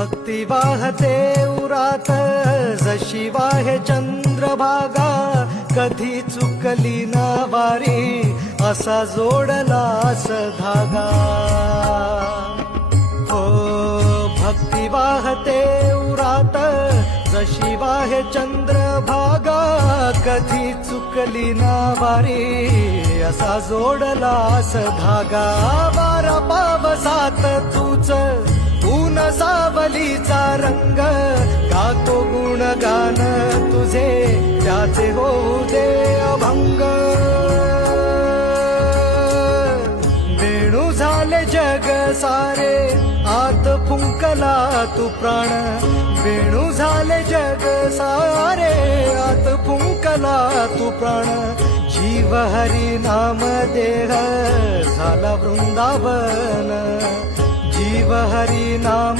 भक्ती वाहते उरात जशी वाहे चंद्रभागा, कधी चुकली ना वारी असा जोडलास धागा. हो भक्ती वाहते उरात जशी वाहे चंद्रभागा, कधी चुकली ना वारी असा जोडलास धागा. वारा पावसात तूच ऊन सावलीचा रंग, गातो गुणगान तुझे त्याचे होऊ दे अभंग. वेणू झाले जग सारे आत फुंकला तू प्राण, वेणू झाले जग सारे आत फुंकला तू प्राण. जीव हरी नाम देह झाला वृंदावन, जीव हरी नाम